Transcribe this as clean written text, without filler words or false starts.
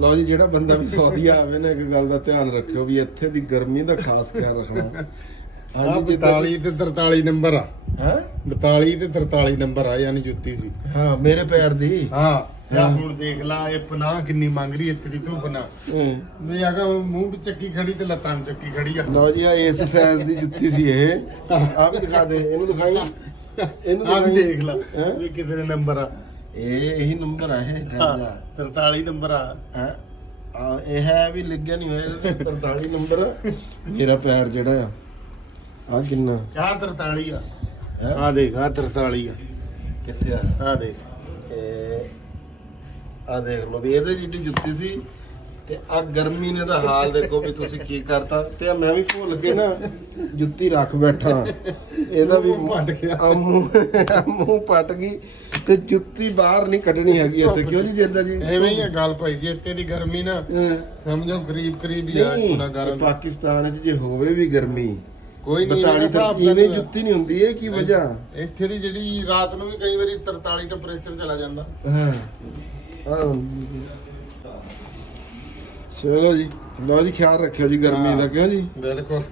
ਲਓ ਜੀ, ਜਿਹੜਾ ਬੰਦਾ ਵੀ ਸਾਊਦੀ ਆਵੇ ਨਾ, ਇੱਕ ਗੱਲ ਦਾ ਧਿਆਨ ਰੱਖਿਓ ਵੀ ਇੱਥੇ ਦੀ ਗਰਮੀ ਦਾ ਖਾਸ ਖਿਆਲ ਰੱਖਣਾ। ਹਾਂਜੀ 42 ਤੇ 43 ਨੰਬਰ ਆ। ਹੈ 42 ਤੇ 43 ਨੰਬਰ ਆ, ਯਾਨੀ ਜੁੱਤੀ ਸੀ। ਹਾਂ, ਮੇਰੇ ਪੈਰ ਦੀ। ਹਾਂ ਹੁਣ ਦੇਖ ਲਾ ਇਹ ਪਨਾਹ ਕਿੰਨੀ ਮੰਗ ਰਹੀ ਇੱਥੇ ਦੀ ਤੂੰ ਪਨਾਹ ਵੀ ਅਗਾ ਮੂੰਹ ਵਿੱਚ ਚੱਕੀ ਖੜੀ ਤੇ ਲੱਤਾਂ ਵਿੱਚ ਚੱਕੀ ਖੜੀ ਆ। ਲਓ ਜੀ, ਆ ਇਸ ਸਾਈਜ਼ ਦੀ ਜੁੱਤੀ ਸੀ ਇਹ। ਆ ਵੀ ਦਿਖਾ ਦੇ, ਇਹਨੂੰ ਦਿਖਾਈ, ਇਹਨੂੰ ਆ ਵੀ ਦਿਖਾਈ। ਦੇਖ ਲਾ ਵੀ ਕਿਤੇ ਨੰਬਰ ਆ। ਇਹ ਇਹੀ ਨੰਬਰ ਆ ਇਹ। 43 ਨੰਬਰ ਆ। ਆ ਇਹ ਹੈ ਵੀ ਲਿਖਿਆ ਨਹੀਂ ਹੋਇਆ 43 ਨੰਬਰ। ਮੇਰਾ ਪੈਰ ਜਿਹੜਾ ਆ ਆ ਕਿੰਨਾ ਆਹ 43 ਆ। ਆ ਦੇਖ ਆ 43 ਆ। ਕਿੱਥੇ ਆ? ਆ ਦੇਖ ਆ ਦੇਖ ਲਓ ਵੀ ਇਹਦੇ ਜਿਹੜੀ ਜੁੱਤੀ ਸੀ ਤੇ ਆ ਗਰਮੀ ਨੇ ਦਾ ਹਾਲ ਦੇਖੋ ਵੀ ਤੁਸੀਂ ਕੀ ਕਰਤਾ। ਤੇ ਆ ਮੈਂ ਵੀ ਭੁੱਲ ਕੇ ਨਾ ਜੁੱਤੀ ਰੱਖ ਬੈਠਾ, ਇਹਦਾ ਵੀ ਮੂੰਹ ਪੱਟ ਗਿਆ। ਮੂੰਹ ਪੱਟ ਗਈ ਤੇ ਜੁੱਤੀ ਬਾਹਰ ਨਹੀਂ ਕੱਢਣੀ ਹੈਗੀ ਇੱਥੇ। ਕਿਉਂ ਨਹੀਂ ਦਿੰਦਾ ਜੀ? ਐਵੇਂ ਹੀ ਆ ਗੱਲ ਭਾਈ ਜੀ, ਇੱਥੇ ਦੀ ਗਰਮੀ ਨਾ ਸਮਝੋ ਕਰੀਬ ਹੀ ਆ ਨਹੀਂ, ਨਾ ਗਰਮ। ਪਾਕਿਸਤਾਨ 'ਚ ਜੇ ਹੋਵੇ ਵੀ ਗਰਮੀ ਕੋਈ ਨਹੀਂ 42 ਇਵੇਂ ਜੁੱਤੀ ਨਹੀਂ ਹੁੰਦੀ। ਇਹ ਕੀ ਵਜ੍ਹਾ? ਇੱਥੇ ਦੀ ਜਿਹੜੀ ਰਾਤ ਨੂੰ ਵੀ ਕਈ ਵਾਰੀ 43 ਟੈਂਪਰੇਚਰ ਚਲਾ ਜਾਂਦਾ। ਹਾਂ ਚਲੋ ਜੀ, ਲਓ ਜੀ, ਖਿਆਲ ਰੱਖਿਓ ਜੀ ਗਰਮੀ ਦਾ। ਕਿਉਂ ਜੀ? ਬਿਲਕੁਲ।